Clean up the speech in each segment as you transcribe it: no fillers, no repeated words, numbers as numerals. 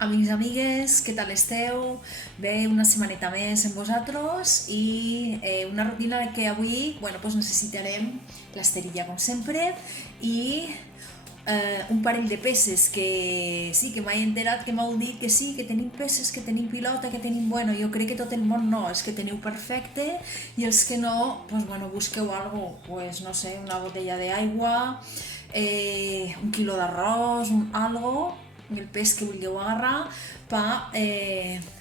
Amics, amigues, què tal esteu? Bé, una setmaneta més amb vosaltres i una rutina que avui necessitarem l'esterilla com sempre i un parell de peces que sí, que m'he enterat que m'heu dit que sí, que tenim peces, que tenim pilota, que tenim... Bueno, jo crec que tot el món no, els que teniu perfecte i els que no, busqueu algo, no sé, una botella d'aigua, un quilo d'arròs, algo, el pes que vulgueu agarrar per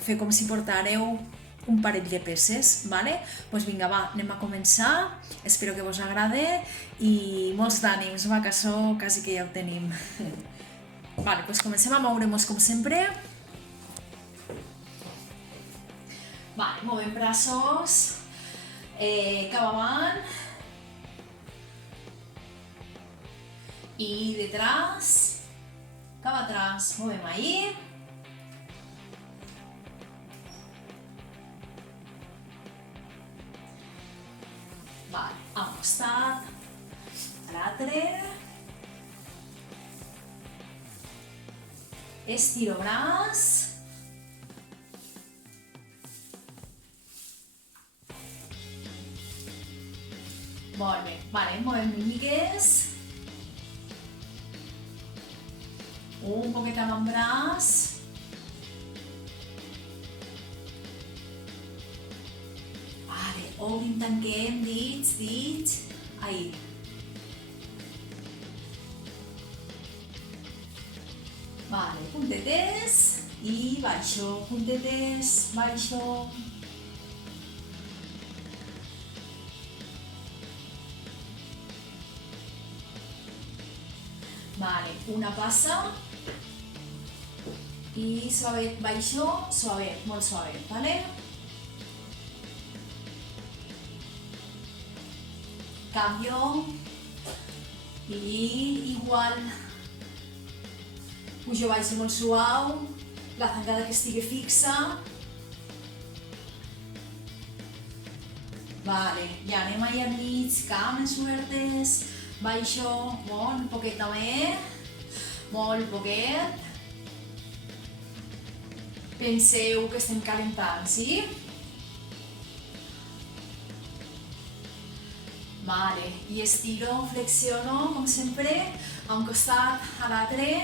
fer com si portàreu un parell de peces, vale? Doncs vinga, va, anem a començar, espero que vos agrade i molts d'ànims, va, que això quasi que ja ho tenim. Vale, doncs comencem a moure'ns com sempre. Vale, movem braços cap avant i detrás, cap atrás, movem ahí. Vale, a un costat, a l'altre. Estiro braç. Molt bé, vale, movem miques. Un poquet amb el braç. Vale, obrim, tanquem, dits, ahí. Vale, puntetes i baixo, puntetes, baixo. Vale, una passa i suavet, baixo, suavet, molt suavet, vale? Cambio i igual pujo baixo molt suau, la zancada que estigui fixa. Vale, ja anem allà al mig, cames obertes, baixo, molt poquet també, molt poquet. Penseu que estem calentant, sí? Vale, i estiro, flexiono, com sempre, a un costat, a l'altre.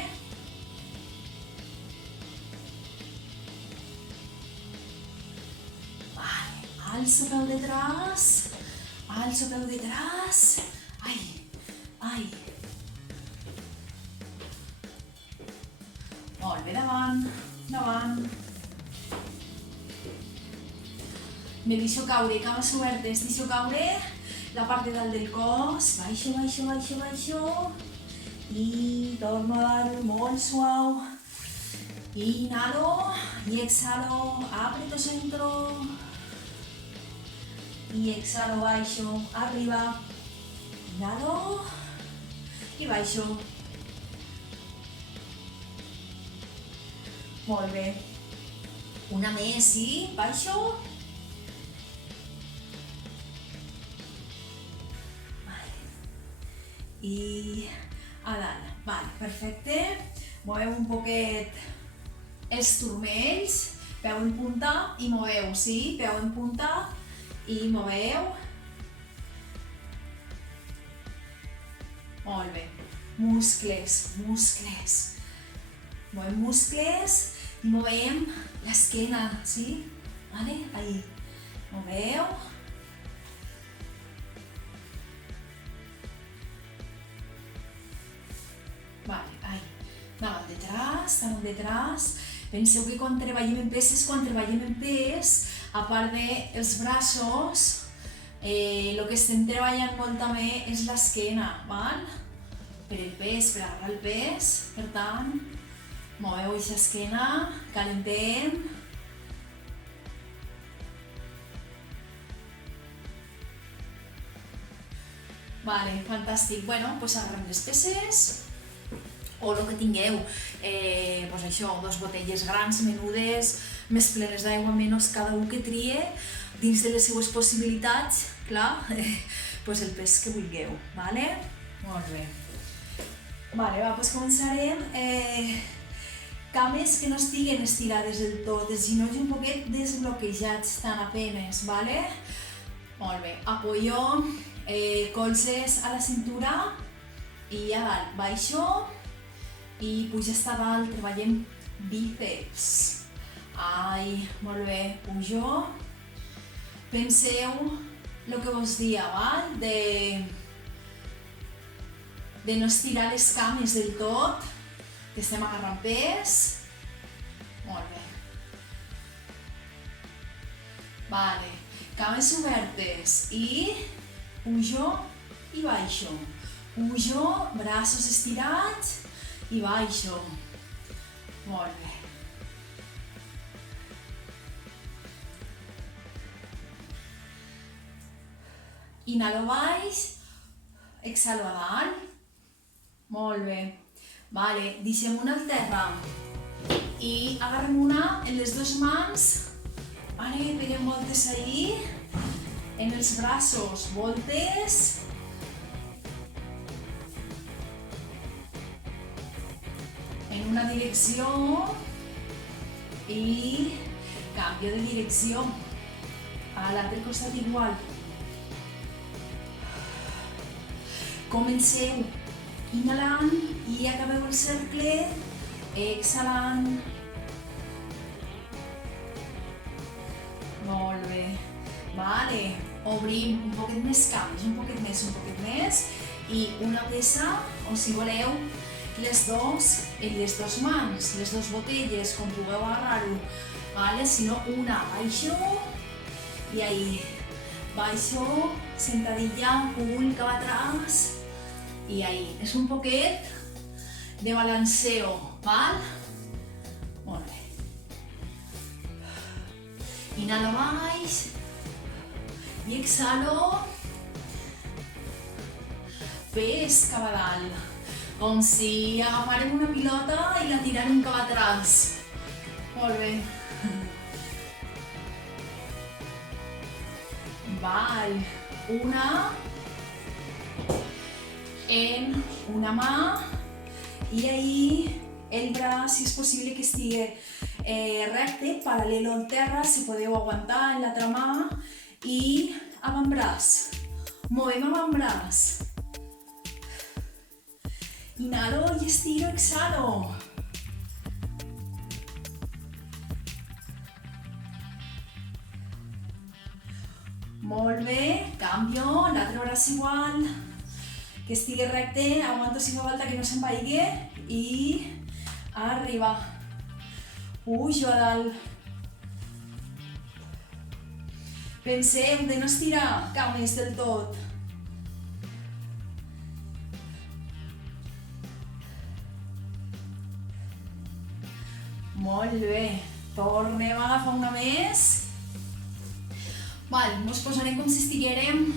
Vale, alzo peu detrás, ai, ai. Molt bé, davant, davant. Me deixo caure, cames obertes, deixo caure la part de dalt del cos, baixo, baixo, baixo, baixo, i torno a dar molt suau, inhalo i exhalo, aprieto centro, i exhalo, baixo, arriba, inhalo i baixo. Molt bé. Una més, sí, baixo. I a dalt, vale, perfecte. Moveu un poquet els turmells, peu en punta i moveu, sí? Peu en punta i moveu. Molt bé. Muscles, muscles. Movem muscles i movem l'esquena, sí? Vale? Ahí. Moveu. Vale, ahí. Davant detrás. Penseu que quan treballem en pes, a part dels braços, el que estem treballant molt també és l'esquena, val? Per el pes, per agarrar el pes. Per tant, moveu aquesta esquena, calentem. Vale, fantàstic. Bueno, doncs agarrem les peces o el que tingueu, això, 2 botelles grans, menudes, més plenes d'aigua, menys, cada un que trie dins de les seues possibilitats, clar, el pes que vulgueu, vale? Molt bé. Vale, va, doncs començarem cames que no estiguen estirades del tot, els genolls un poquet desbloquejats tan apenes, ¿vale? Molt bé, apoyo, colzes a la cintura i a dalt, baixo i puja a dalt, treballem bíceps. Ai, molt bé, pujo. Penseu el que vos dia, val? De no estirar les cames del tot, que estem agarrant pes. Molt bé. Vale, cames obertes i pujo i baixo. Pujo, braços estirats i baixo. Molt bé. Inhalo baix, exhalo a dalt. Molt bé. Vale, deixem una al terra i agarrem una en les dues mans. Vale, peguem voltes ahí, en els braços, voltes. En una direcció i canvio de direcció. A l'altre costat igual. Comenceu inhalant i acabeu el cercle exhalant. Molt bé. Vale, obrim un poquet més cames, un poquet més. I una peça, o si voleu, les dos en les dues mans, les dues botelles, com pugueu agarrar-ho. Vale, si no, una baixo i ahí. Baixo, sentadilla, cul cap atrás. I ahí, és un poquet de balanceo, val? Molt bé. Inhalo baix i exhalo. Pes cap a dalt, com si agafarem una pilota i la tirarem cap atrás. Molt bé. Val, una en una mà i ahí el braç, si és possible que estigui recte, paral·lelo al terra, si podeu aguantar en l'altra mà i avantbraç. Movem avantbraç. Inhalo i estiro, exhalo. Molt bé, canvio, l'altre braç igual. Que estigui recte, aguanto si fa falta que no se'n vagi i arriba. Pujo a dalt. Pensem de no estirar cames del tot. Molt bé, tornem a agafar una més. Val, ens posarem com si estiguérem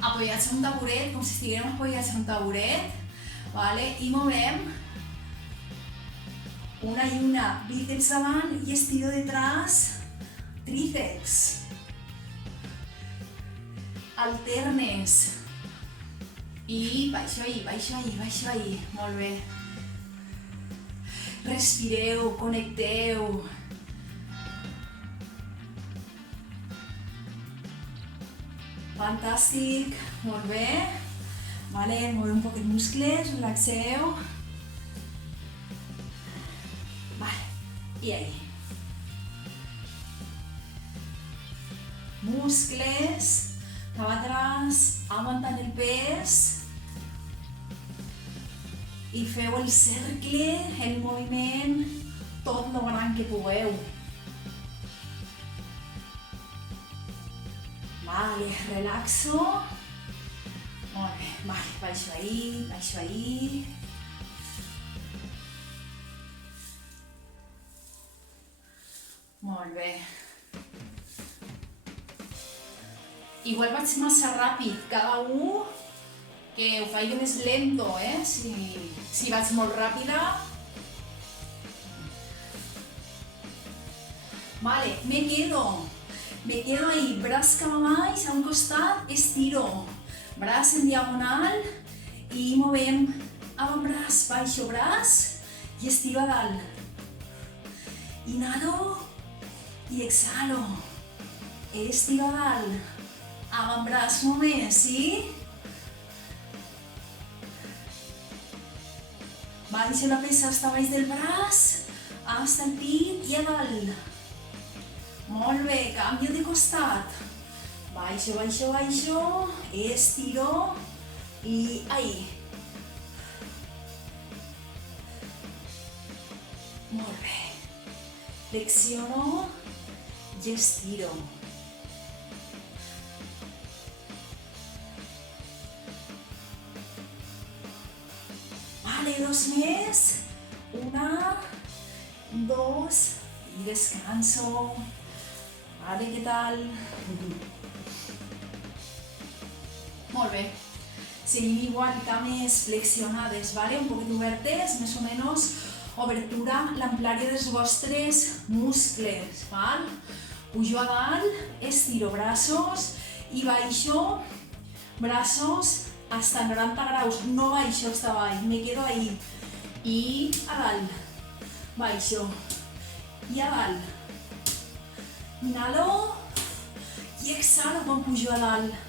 apoyats en un taburet, com si estiguérem apoyats en un taburet, vale? I movem una i una, bíceps davant i estiro detrás, tríceps. Alternes. I baixo ahí, molt bé. Respireu, connecteu. Fantàstic, molt bé. Vale, movem un poquet muscles, relaxeu. Vale, i ahí. Muscles, cap atrás, aguantant el pes. I feu el cercle, el moviment, tot lo gran que pugueu. Vale, relaxo. Molt bé, vale, baixo ahí. Molt bé. Igual vaig massa ràpid, cada un que ho faig més lento, si vaig molt ràpida. Vale, me quedo ahí, braç cap a baix, a un costat, estiro. Braç en diagonal i movem avantbraç, baixo braç i estiro a dalt. Inhalo i exhalo. Estiro a dalt. Avantbraç només, sí? Baixo la peça hasta baix del braç, hasta el pit i a dalt. Molt bé, canvio de costat. Baixo, baixo, baixo, estiro i ahí. Molt bé. Flexiono i estiro. Vale, dos més. Una, dos, i descanso. Vale, què tal? Molt bé. Seguim igual, cames flexionades, vale? Un poquet obertes, més o menys obertura, l'amplària dels vostres muscles, val? Pujo a dalt, estiro braços i baixo braços hasta 90 graus, no baixo hasta baix, me quedo ahí. I a dalt, baixo, i a dalt. Inhalo i exhalo quan pujo a dalt.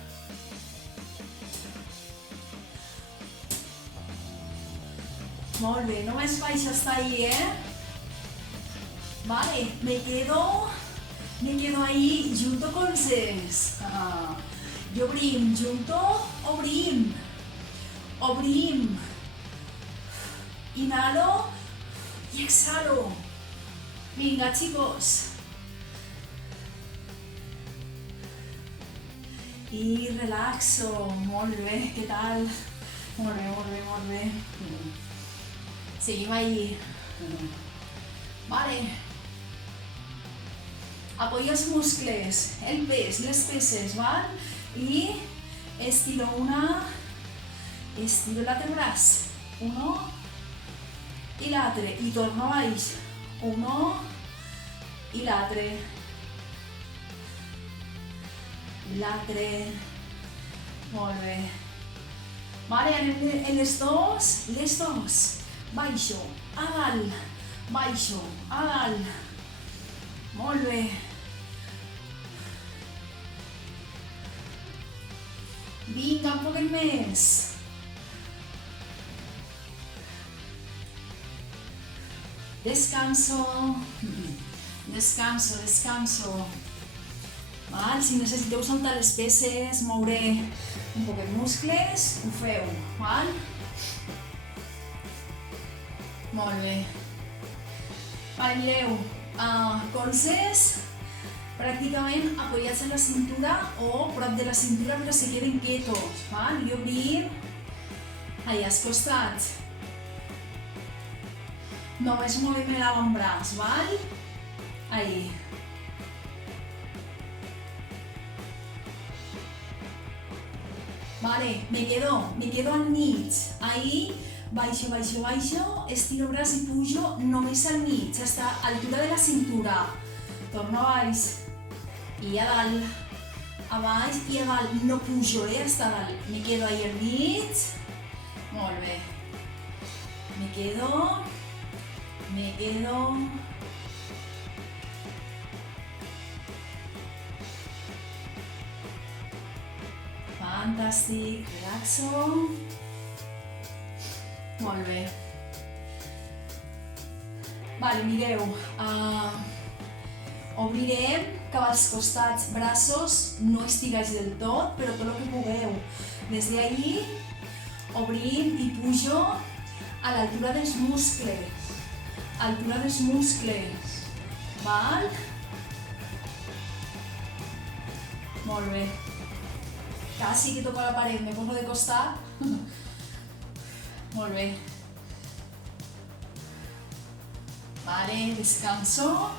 Molt bé, només baixo hasta ahí, Vale, me quedo ahí, junto colzes. I obrim, junto, obrim. Obrim. Inhalo i exhalo. Vinga, chicos. I relaxo. Molt bé, què tal? Molt bé, molt bé, molt bé. Seguim ahí. Vale. Apoyo els muscles, el pes, les peces, val? I estiro una, estiro l'altre braç. Uno i l'altre. I torno a baix. Uno i l'altre. L'altre. Molt bé. Vale, en les dos. Baixo, a dalt. Baixo, a dalt. Molt bé. Vinga, un poquet més. Descanso. Descanso, descanso. Val? Si necessiteu soltar les peces, moure un poquet muscles, ho feu. Val? Molt bé. Vale, mireu, colzes pràcticament apoyats en la cintura o prop de la cintura però se queden quietos, val? I obrim allà als costats. Només movem l'avantbraç, val? Ahí. Vale, me quedo al mig. Ahí, baixo, baixo, baixo, estiro braç i pujo només al mig, hasta altura de la cintura. Torno a baix. I a dalt. A baix i a dalt. No pujo, hasta dalt. Me quedo ahí al mig. Molt bé. Me quedo. Fantàstic, relaxo. Molt bé. Vale, mireu. Obrirem cap als costats, braços, no estirats del tot, però tot el que pugueu. Des d'ahí, obrim i pujo a l'altura dels muscles. Altura dels muscles. Val? Molt bé. Casi que toco la pared, me pongo de costat. Molt bé. Vale, descanso.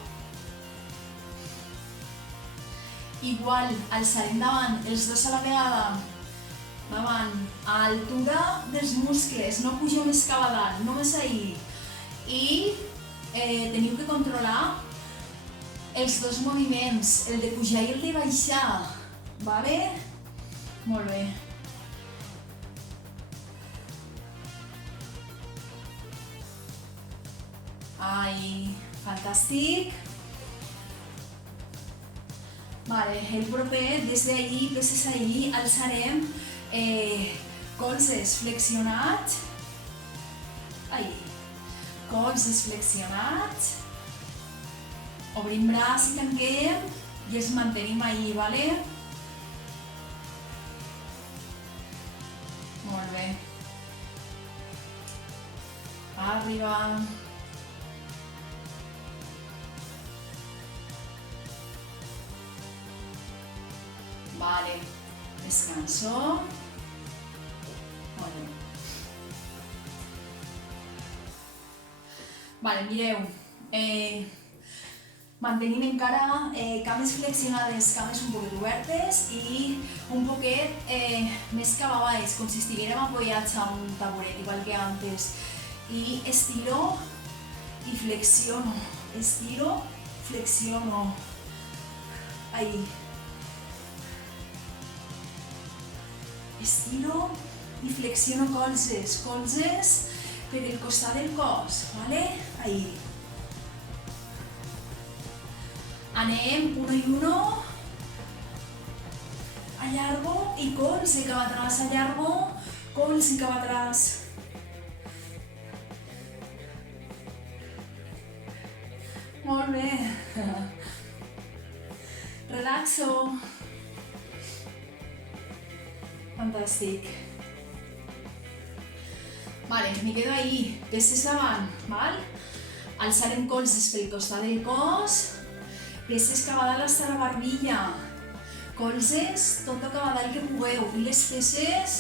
Igual, alçarem davant, els dos a la vegada. Davant, a altura dels muscles, no pujo més cap a dalt, només ahí. I teniu que controlar els dos moviments, el de pujar i el de baixar. Vale? Molt bé. Ai, fantàstic. Vale, el proper, des d'ahí, peces ahí, alçarem colzes flexionats. Ahí. Colzes flexionats. Obrim braç i tanquem i ens mantenim ahí, vale? Molt bé. Arriba. Vale, descanso. Molt bé. Vale, mireu. Mantenim encara cames flexionades, cames un poquet obertes i un poquet més cap a baix, com si estiguérem apoyats a un taburet, igual que antes. I estiro i flexiono. Estiro, flexiono. Ahí. Estiro i flexiono colzes, colzes per el costat del cos, vale? Ahí. Anem uno y uno, allargo y colze cap atrás, allargo, colze cap atrás. Molt bé. Relaxo. Fantàstic. Vale, me quedo ahí, peces davant, val? Alçarem colzes pel costat del cos, peces cap a dalt fins a la barbilla, colzes tot cap a dalt que pugueu, i les peces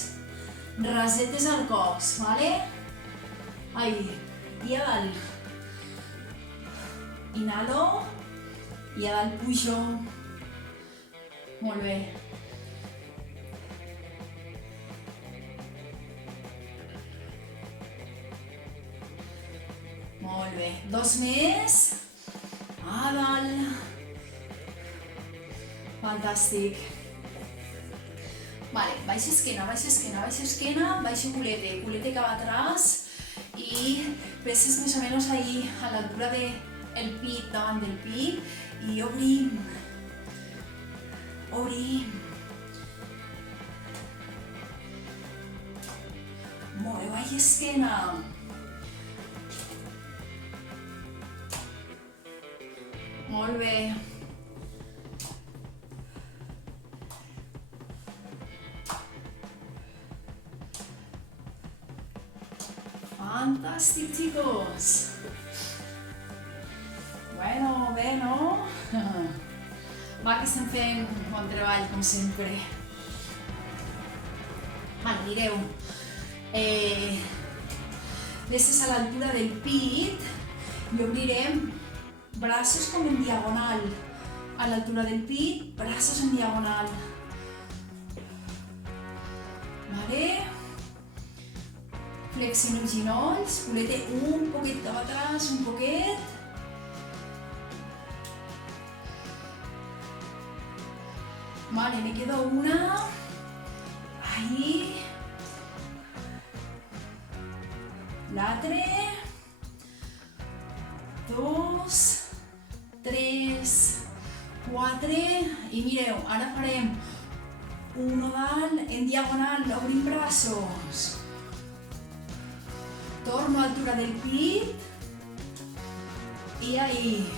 rasetes al cos, vale? Ahí, i a dalt. Inhalo, i a dalt pujo. Molt bé. Molt bé. Dos més. A dalt. Fantàstic. Vale, baixa esquena, baixa esquena, baixa esquena, baixa culete, culete cap atrás i peces més o menos ahí a l'altura del pit, davant del pit i obrim. Obrim. Molt bé, baixa esquena. Molt bé. Fantàstic, chicos. Bueno, bé, no? Va, que estem fent bon treball, com sempre. Vale, mireu. Peces a l'altura del pit i obrirem braços com en diagonal. A l'altura del pit, braços en diagonal. Vale? Flexiono els ginolls, culete un poquet cap atrás, un poquet. Vale, me quedo una. Ahí. L'altre. Dos. Tres. Quatre. I mireu, ara farem uno dalt, en diagonal, obrim braços. Torno a altura del pit. I ahí.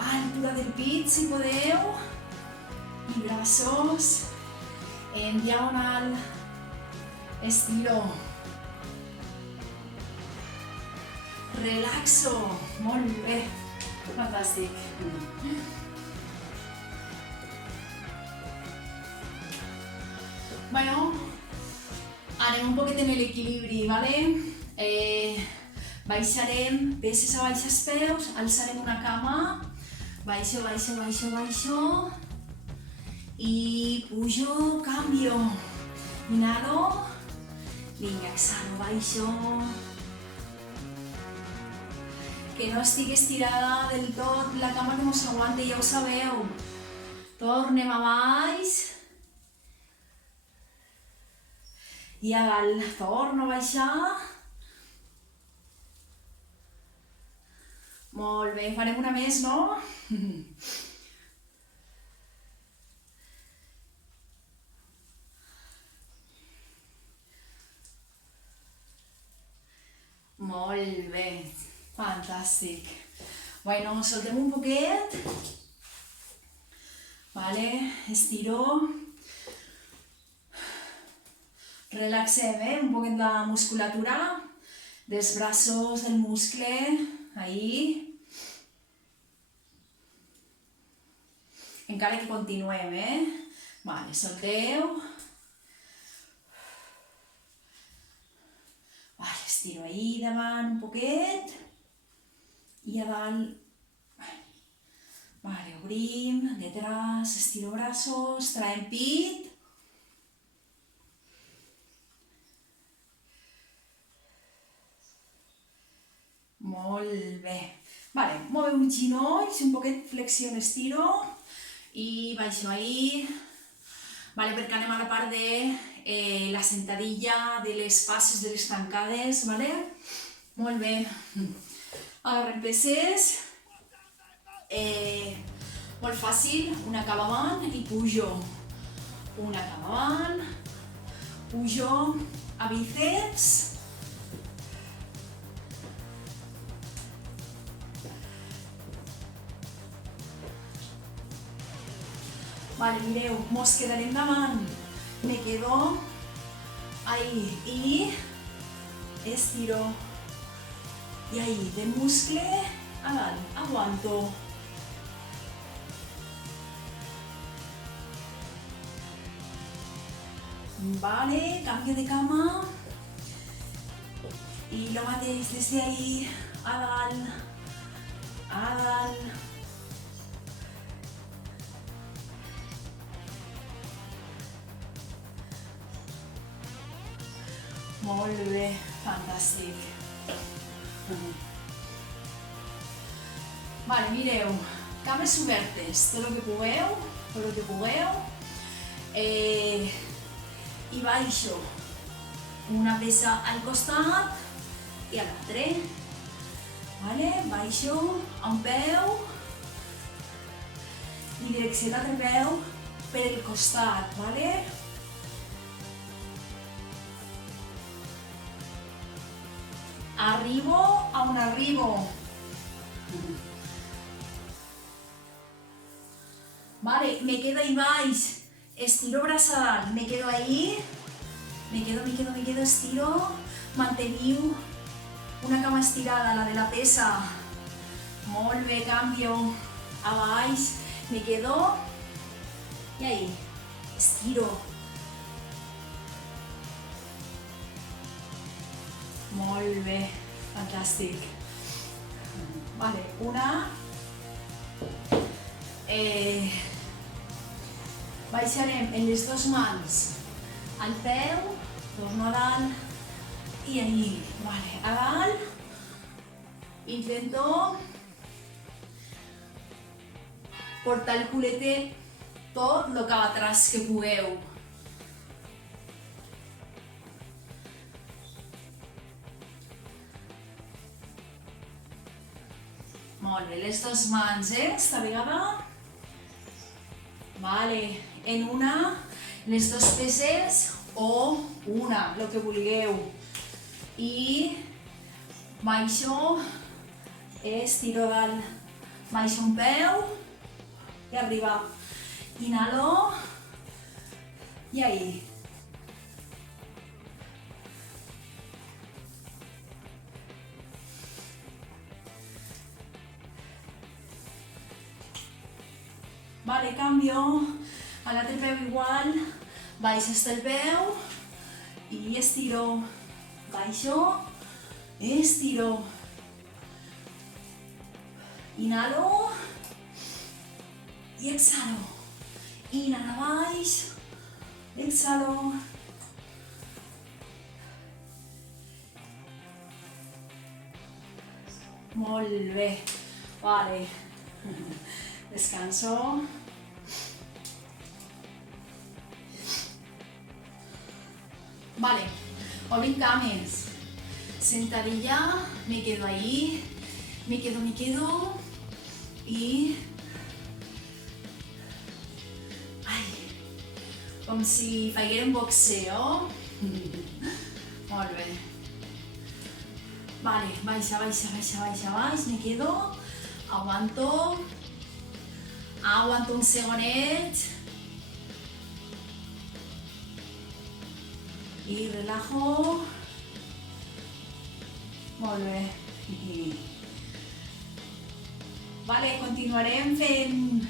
A altura del pit, si podeu. I braços. En diagonal. Estiro. Relaxo. Molt bé. Fantàstic. Bueno, anem un poquet en l'equilibri, ¿vale? Baixarem peces a baix els peus, alçarem una cama, baixo, baixo, baixo, baixo, i pujo, cambio, inhalo, vinga, exhalo, baixo, que no estigui estirada del tot, la cama no s'aguanta, ja ho sabeu, tornem a baix, I a dalt, torno a baixar. Molt bé, farem una més, no? Molt bé, fantàstic. Bueno, soltem un poquet. Vale, estiro. Relaxem, un poquet la musculatura dels braços, del muscle, ahí. Encara que continuem, Vale, solteu. Vale, estiro ahí davant un poquet. I a dalt. Vale, obrim, detrás, estiro braços, traiem pit. Molt bé. Vale, moveu els genolls, un poquet flexió, estiro. I baixo ahí. Vale, perquè anem a la part de la sentadilla, de les passes, de les tancades, vale? Molt bé. Agarrem peces. Molt fàcil, una cap avant i pujo. Una cap avant. Pujo a bíceps. Vale, mireu, mos quedarem davant. Me quedo ahí y estiro. Y ahí, de muscle a dalt, aguanto. Vale, cambio de cama. Y lo mateix desde ahí, a dalt, a dalt. Molt bé, fantàstic. Vale, mireu, cames obertes, tot el que pugueu. I baixo una peça al costat i a l'altre. Vale, baixo a un peu i direcció l'altre peu per el costat, vale? Arribo a on arribo. Vale, me quedo ahí baix, estiro braç a dalt, me quedo ahí, me quedo, estiro, manteniu una cama estirada, la de la pesa. Molt bé, canvio a baix, me quedo y ahí, estiro. Molt bé, fantàstic. Vale, una. Baixarem en les dues mans al peu, torno a dalt i ahí. Vale, a dalt. Intento portar el culete tot el cap atrás que pugueu. Molt bé, les dues mans, esta vegada. Vale, en una, les dos peces o una, el que vulgueu. I baixo, estiro dalt, baixo un peu i arriba. Inhalo i ahí. Vale, cambio a l'altre peu igual, baixo hasta el peu i estiro, baixo, estiro, inhalo i exhalo, inhalo baix, exhalo, molt bé, vale. Descanso. Vale, obrim cames. Sentadilla, me quedo ahí. Me quedo. I... Ai, com si faiguérem boxeo. Molt bé. Vale, baixa, me quedo. Aguanto un segonet. I relajo. Molt bé. Vale, continuarem fent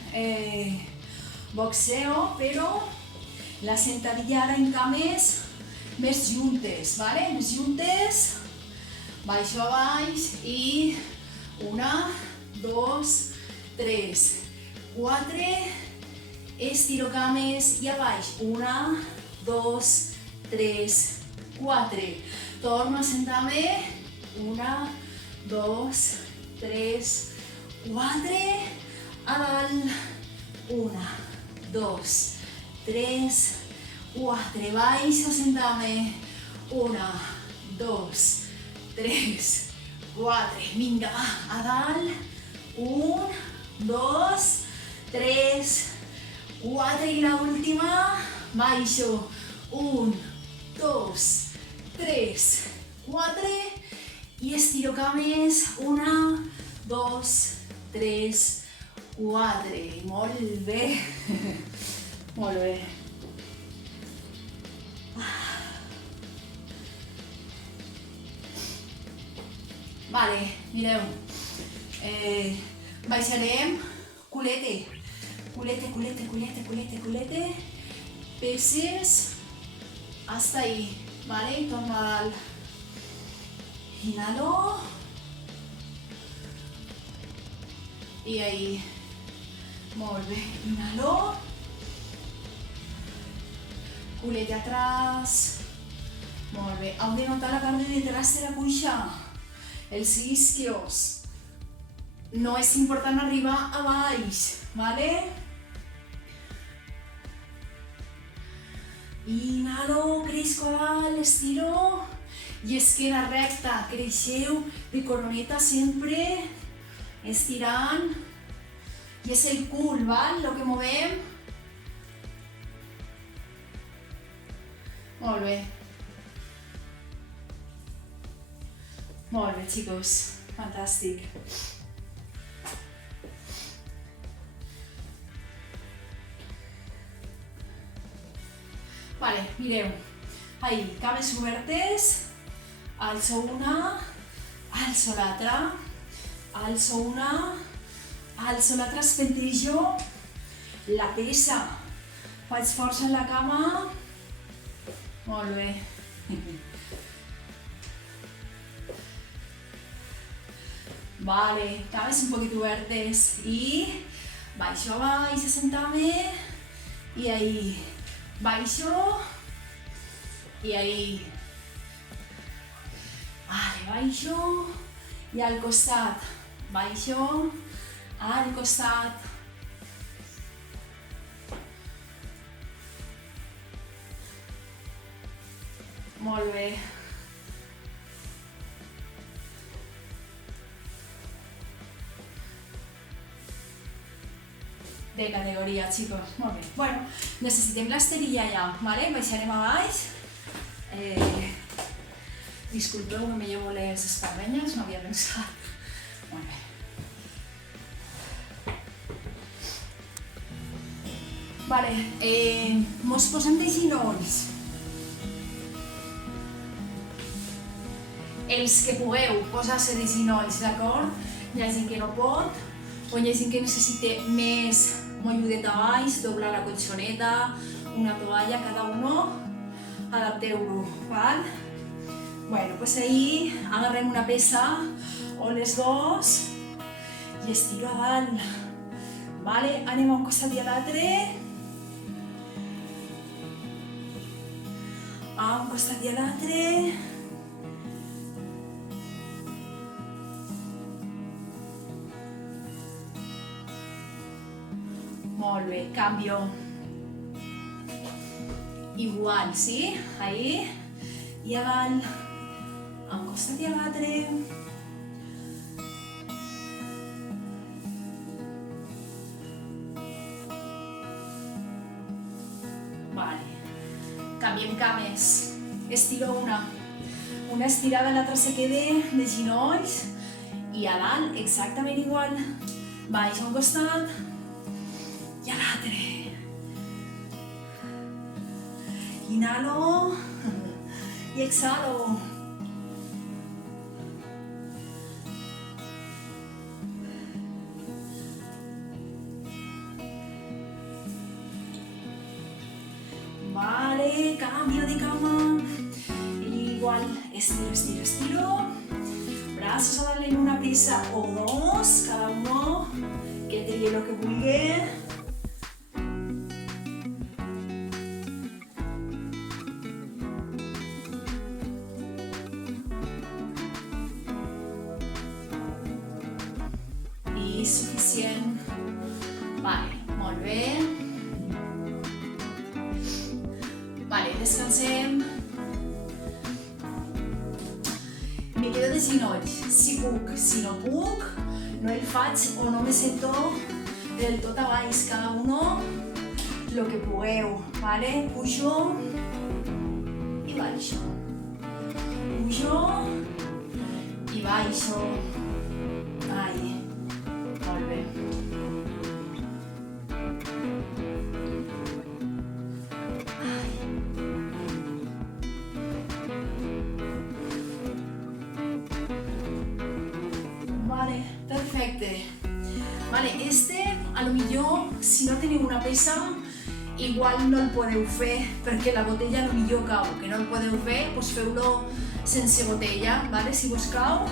boxeo, però la sentadilla ara en cames més juntes, vale? Més juntes. Baixo a baix i 1, 2, 3, 4. Estiro cames i a baix. 1, 2, 3, 4. Torno a sentar-me. 1, 2, 3, 4. A dalt. 1, 2, 3, 4. Baixo a sentar-me. 1, 2, 3, 4. Vinga, va, a dalt. 1, 2, 3, 4. I l'última. Baixo. 1, 2, 3, 4. I estiro cames. 1, 2, 3, 4. Molt bé. Molt bé. Vale, mireu. Baixarem culete. Culete. Peces hasta ahí, ¿vale? Torno a dalt. Inhalo. Y ahí. Molt bé. Inhalo. Culete atrás. Molt bé. Heu de notar la part de detrás de la cuixa. Els isquios. No és important arribar a baix, ¿vale? Inhalo, creixo a dalt, estiro i esquena recta. Creixeu de coroneta sempre, estirant. I és el cul, val? Lo que movem. Molt bé. Molt bé, chicos. Fantàstic. Vale, mireu. Ahí, cames obertes. Alzo una, alzo l'altra, alzo una, alzo l'altra, espentejo la pesa. Faig força en la cama. Molt bé. Vale, cames un poquito obertes. Y baixo a baix a sentar-me. Y ahí. Baixo. Y ahí. Vale, baixo. I al costat. Baixo. Al costat. Molt bé. De categoria, chicos. Molt bé. Bueno, necessitem l'esterilla ja, ¿vale? Baixarem a baix. Disculpeu que me llevo les espardenyes, no havia pensat. Molt bé. Vale, mos posem de ginolls. Els que pugueu posar-se de ginolls, d'acord? Hi ha gent que no pot, o hi ha gent que necessita més molludet a baix, doblar la colchoneta, una toalla, cada uno adapteu-lo, val? Bueno, pues ahí agarrem una peça o les dos i estiro a dalt, vale? Anem a un costat i a l'altre. A un costat i a l'altre. Molt bé, cambio. Igual, ¿sí? Ahí. i a dalt, a un costat i a l'altre. Vale. Canviem cames. Estiro una estirada, l'altra se queda de ginolls i a dalt exactament igual. Baix a un costat i a l'altre. Inhalo i exhalo. Vale, cambio de cama. Igual, estiro, estiro, estiro. Brazos a darle en una presa o dos, cada uno que trie lo que vulgui. I suficient. Vale, molt bé. Vale, descansem. Me quedo de ginolls, si puc, si no puc, no el faig o no me sento del tot a baix, cada uno lo que pugueu, vale? Pujo i baixo, pujo i baixo, ai, molt bé. Perfecte. Vale, a lo millor, si no teniu una peça, igual no el podeu fer perquè la botella a lo millor cau. Que no el podeu fer, doncs feu-lo sense botella, vale? Si vos cau,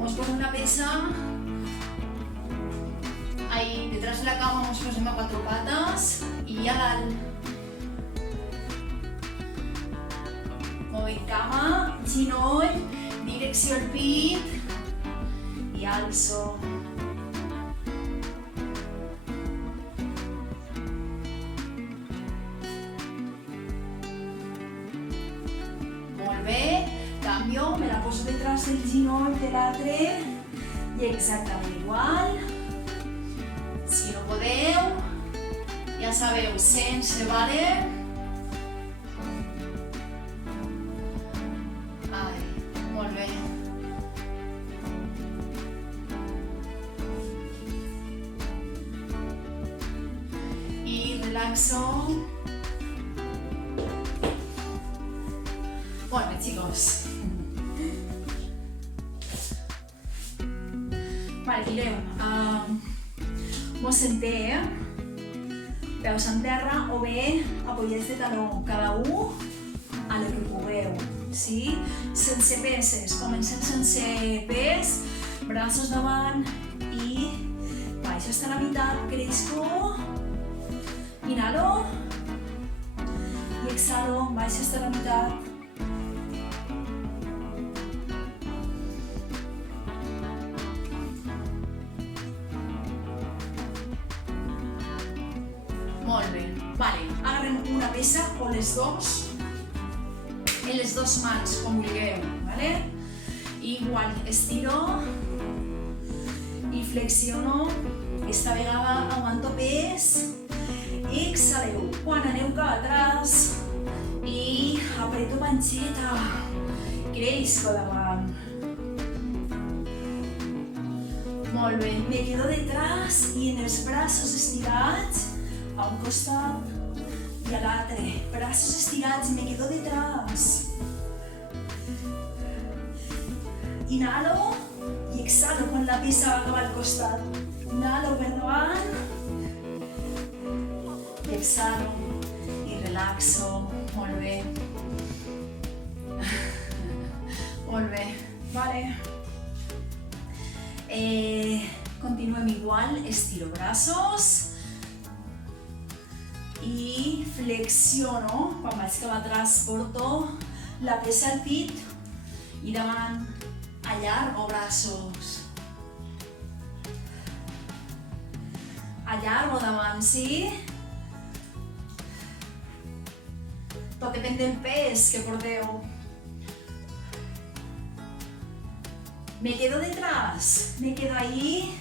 us posem una peça ahí, detrás de la cama ens posem a quatre pates i a dalt. Movim cama, ginoll, direcció al pit, i alço. Molt bé, canvio, me la poso detrás del ginoll de l'altre i exactament igual. Si no podeu, ja sabeu, sense, vale? Ai, molt bé. Relaxo. Molt bé, chicos. Vale, mireu. Mos sentem, peus en terra o bé apoyats de taló, cada un a lo que pugueu, sí? Sense peses, comencem sense pes, braços davant i baixo hasta la meitat, creixo. Inhalo y exhalo, baixo hasta la mitad. Molt bé. Vale, agarrem una peça o les dos en les dues mans, com vulgueu, vale? Igual, estiro i flexiono. Esta vegada aguanto pes. Exhaleu, quan aneu cap atrás i apreto panxeta, creixo davant. Molt bé, me quedo detrás i en els braços estirats a un costat i a l'altre. Braços estirats, me quedo detrás. Inhalo i exhalo quan la peça va cap al costat. Inhalo per davant. Exhalo i relaxo, molt bé. Molt bé, vale. Continuem igual, estiro braços i flexiono, quan vaig cap atrás porto la peça al pit i davant allargo braços. Allargo davant, sí? tot depèn del pes que porteu. Me quedo detrás, me quedo ahí,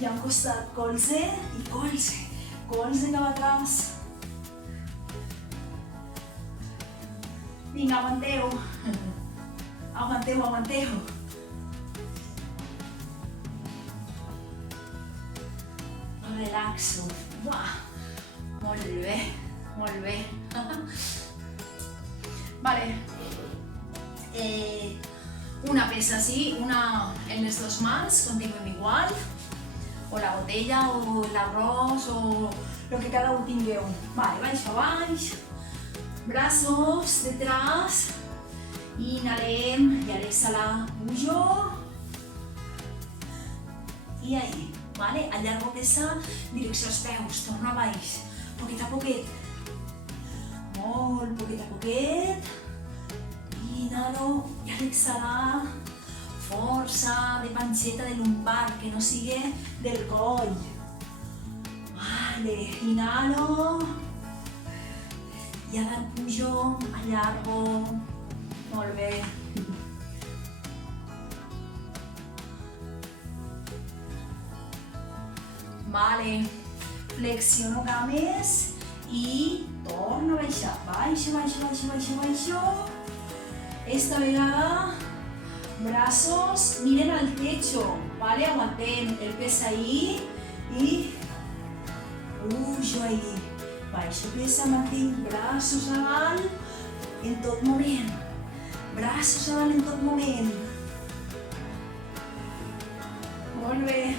i a un costat colze i colze, colze cap atrás. Vinga, aguanteu, aguanteu, aguanteu. Relaxo. Uah. Molt bé, molt bé. Vale. Una pesa així, una en les dues mans, continuem igual. O la botella, o l'arròs, o el que cada un tingueu. Vale, baix a baix. Braços detrás. Inhalem i a l'exhalar pujo. I ahí. Vale? Allargo peça, direcció als peus, torna a baix, poquet a poquet. Molt poquet a poquet. Inhalo i a l'exhalar, força de panxeta de lumbar, que no sigui del coll. Vale, inhalo. I ara pujo, allargo. Molt bé. Vale, flexiono cames i torno a baixar. Baixo, baixo, baixo, baixo, baixo. Esta vegada, brazos miren al techo, ¿vale? Aguanten el pes ahí y pujo ahí. Baixo pesa, mantenc braços a dalt en tot moment. Braços a dalt en tot moment. Molt bé.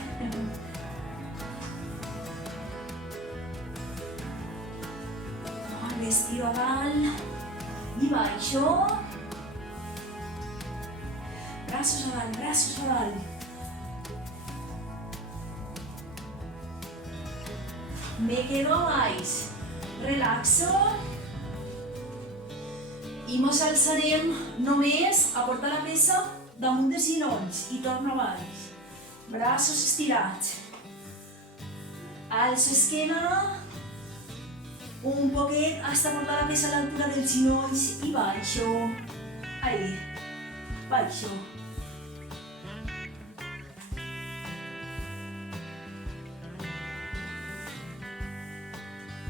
Estiro a dalt i baixo. Braços a dalt, braços a dalt. Me quedo a baix. Relaxo. I mos alçarem només a portar la peça damunt dels genolls i torno a baix. Braços estirats. Alço esquena. Un poquet hasta portar la pesa a l'altura dels genolls i baixo. Ahí, baixo.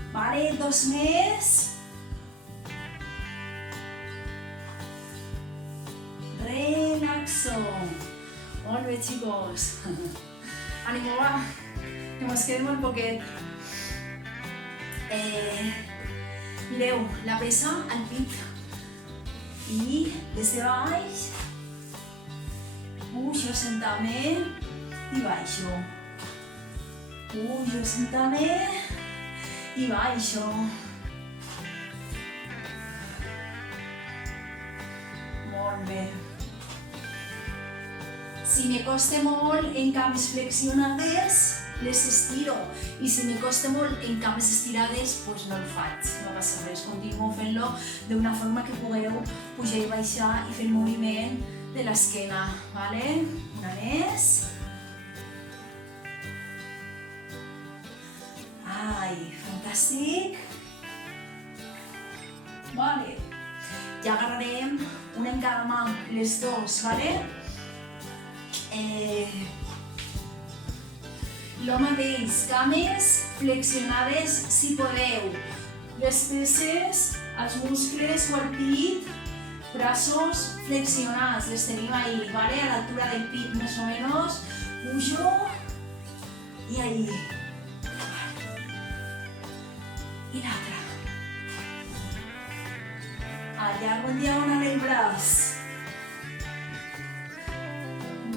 Vale, dos més. Relaxo. Molt bé, chicos. Ànimo, va. Que mos queda molt poquet. Mireu, la pesa al pit i des de baix pujo, sentar-me i baixo. Pujo, sentar-me i baixo. Molt bé. Si me costa molt en cames flexionades, les estiro, i si me costa molt en cames estirades, doncs no el faig, no passa res, continuo fent-lo d'una forma que pugueu pujar i baixar i fer el moviment de l'esquena, vale? Una més. Ai, fantàstic. Vale. Ja agarrarem una en cada mà, les dos, vale? Lo mateix, cames flexionades si podeu. Les peces, els muscles o el pit, braços flexionats, les tenim ahí, ¿vale? A l'altura del pit, més o menos. Pujo i ahí. I l'altra. Allargo en diagonal el braç.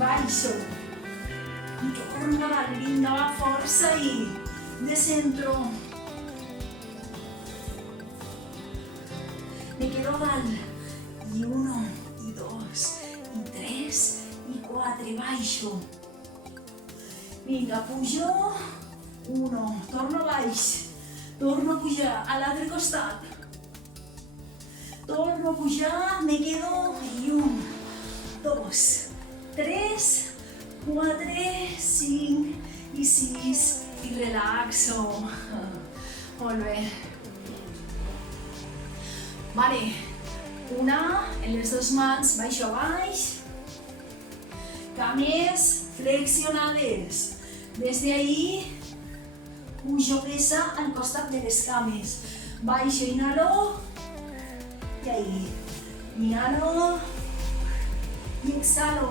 Baixo. I torno a dalt, vinga, va, força i de centro. Me quedo a dalt. I uno, i dos, i tres, i quatre, baixo. Vinga, pujo. Uno, torno a baix. Torno a pujar a l'altre costat. Torno a pujar, me quedo i un, dos, tres, 4, 5 i 6 i relaxo. Molt bé. Vale, una en les dues mans, baixo a baix, cames flexionades. Des d'ahí, pujo pesa al costat de les cames. Baixo, inhalo, i ahí. Inhalo, i exhalo.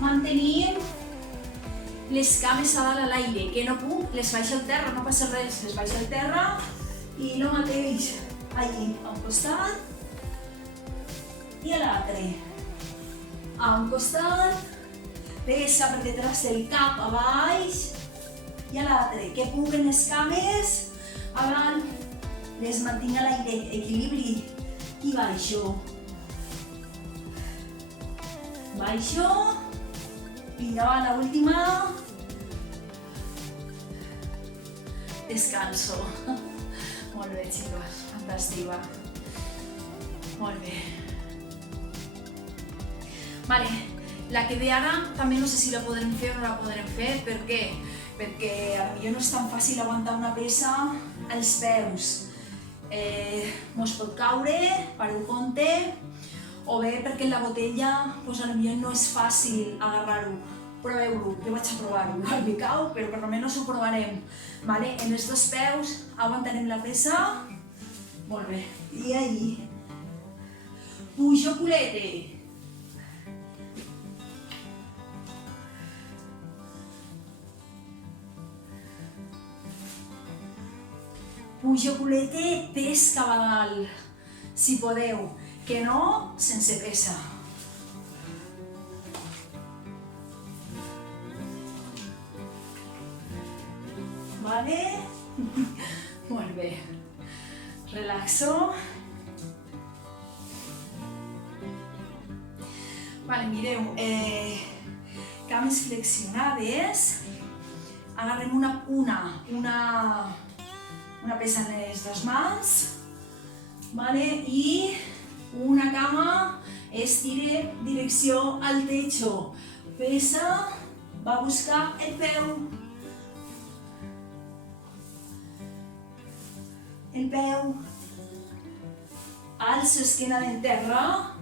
Mantenim les cames a dalt a l'aire, que no puc, les baixo al terra, no passa res, les baixo al terra i el mateix, allí, a un costat i a l'altre. A un costat, pesa per detrás del cap a baix i a l'altre, que puguen les cames a dalt, les mantinc a l'aire, equilibri i baixo. Baixo, vinga va, la última. Descanso. Molt bé, xicos, fantàstica. Molt bé. Vale, la que ve ara també no sé si la podrem fer o no la podrem fer. Per què? Perquè potser no és tan fàcil aguantar una pesa als peus. Mos pot caure, pareu compte, o bé perquè en la botella potser no és fàcil agarrar-ho. Proveu-lo, jo vaig a provar-ho, igual me cau, però per almenys ho provarem. Vale? En els dos peus aguantarem la pesa. Molt bé. I ahí. Pujo culete. Pujo culete, pes cap a dalt, si podeu, que no, sense pesa. Vale? Molt bé. Relaxo. Vale, mireu, cames flexionades. Agarrem una pesa en les dues mans, vale? I una cama estira direcció al techo. Pesa va a buscar el peu. El peu. Alzo esquena en terra.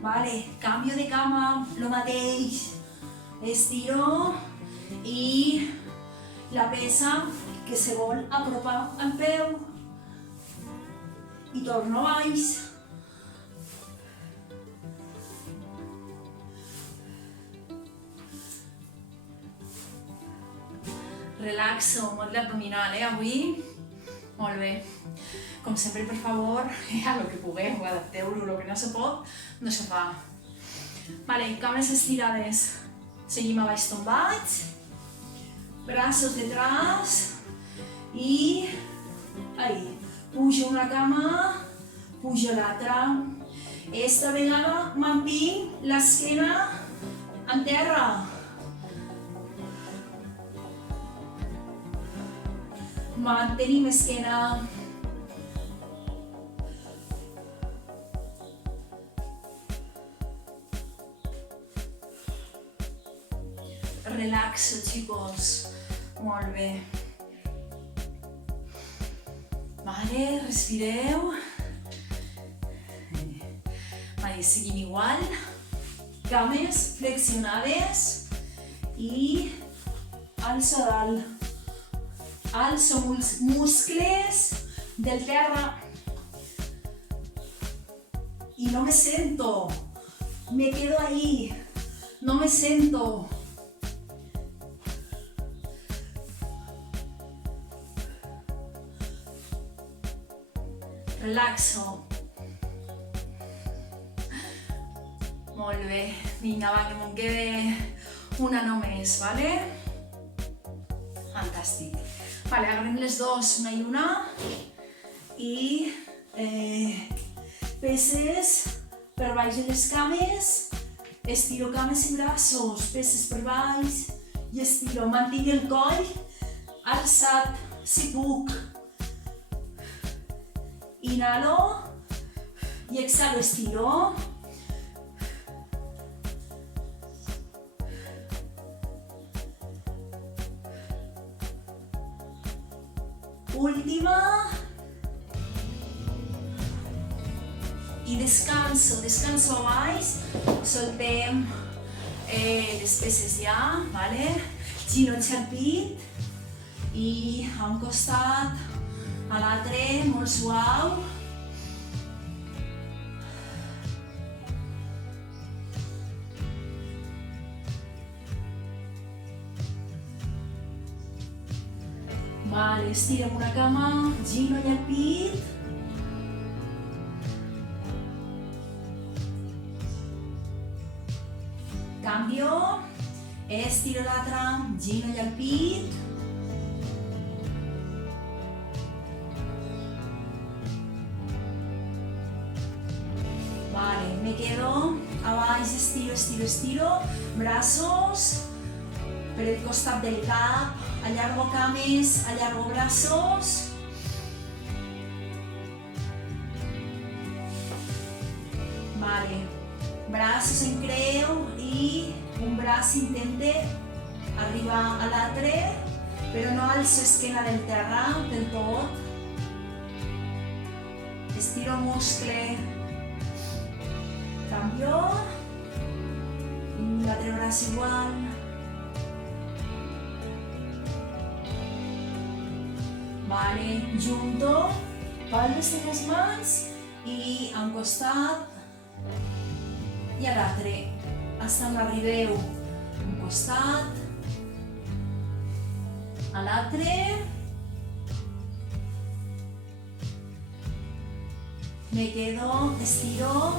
Vale, cambio de cama, lo mateix. Estiro i la pesa que se vol apropar al peu. I torno baix. Relaxo, molt l'abdominal, avui. Molt bé. Com sempre, per favor, a lo que pugueu, adapteu-lo, lo que no se pot, no se fa. Vale, cames estirades. Seguim a baix tombats. Brazos detrás. I ahí. Pujo una cama, pujo l'altra. Esta vegada mantinc l'esquena en terra. Mantenim esquena. Relaxo, chicos. Molt bé. Vale, respireu. Vale, seguim igual. Cames flexionades i alço dalt. Alço muscles del terra y no me siento, me quedo ahí, no me siento. Relaxo. Molt bé, vinga va, que me'n quede una només, vale? Fantàstic. Vale, agarrem les dos, una i una, i peses per baix de les cames, estiro cames i braços, peses per baix i estiro, mantinc el coll alçat, si puc. Inhalo i exhalo, estiro. Última. I descanso a baix, soltem les peces ja, vale? Ginolls al pit i a un costat, a l'altre, molt suau. Vale, estirem una cama, ginoll al pit. Cambio, estiro l'altra, ginoll al pit. Vale, me quedo a baix, estiro, brazos per el costat del cap, allargo cames, allargo brazos. Vale, braços en creu i un braç intenta arribar a l'altre, però no alço esquena del terra del tot. Estiro muscle. Cambio. I l'altre braç igual. Vale, junto palmes de les mans i a un costat i a l'altre. Hasta on arribeu. Un costat, a l'altre. Me quedo, estiro.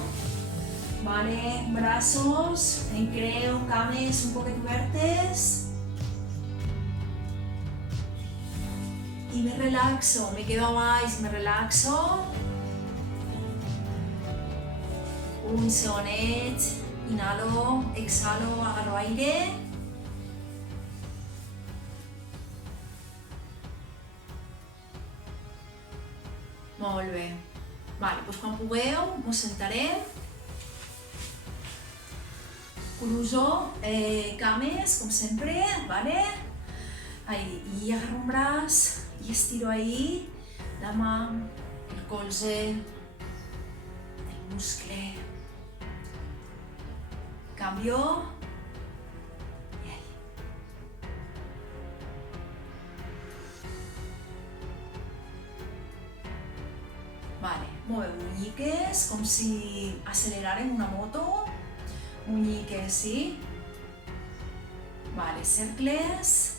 Vale, brazos en creu, cames un poquet obertes. I me relaxo, me quedo a baix, me relaxo. Un segonet, inhalo, exhalo, agarro aire. Molt bé. Vale, doncs quan pugueu, us sentarem. Cruzo cames, com sempre, vale? Ahí, i agarro un braç i estiro ahí la mà, el colze, el muscle. Cambio. I ahí. Vale, moveu muñiques com si acelerárem una moto. Muñiques, sí? Vale, cercles.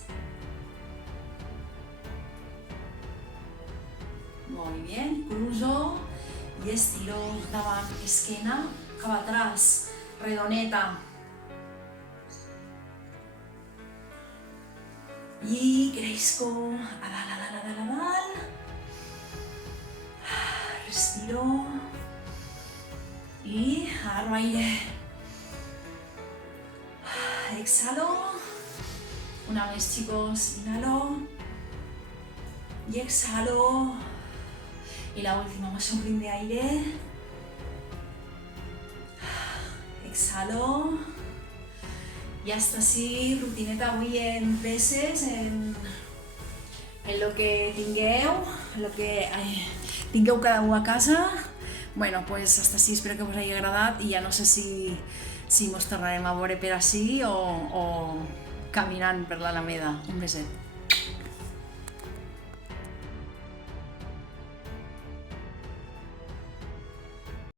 Muy bien, cruzo y estiro davant, esquena, cap atrás, redoneta. Y crezco a dalt. Respiro y agarro aire. Exhalo. Una vez, chicos, inhalo y exhalo. Y la última, más un rin de aire. Exhalo. Y hasta así, rutineta avui en peces, en lo que tingueu cada un a casa. Bueno, pues hasta así, espero que us hagi agradat i ja no sé si mos tornarem a veure per ací o caminant per l'Alameda. Un beset.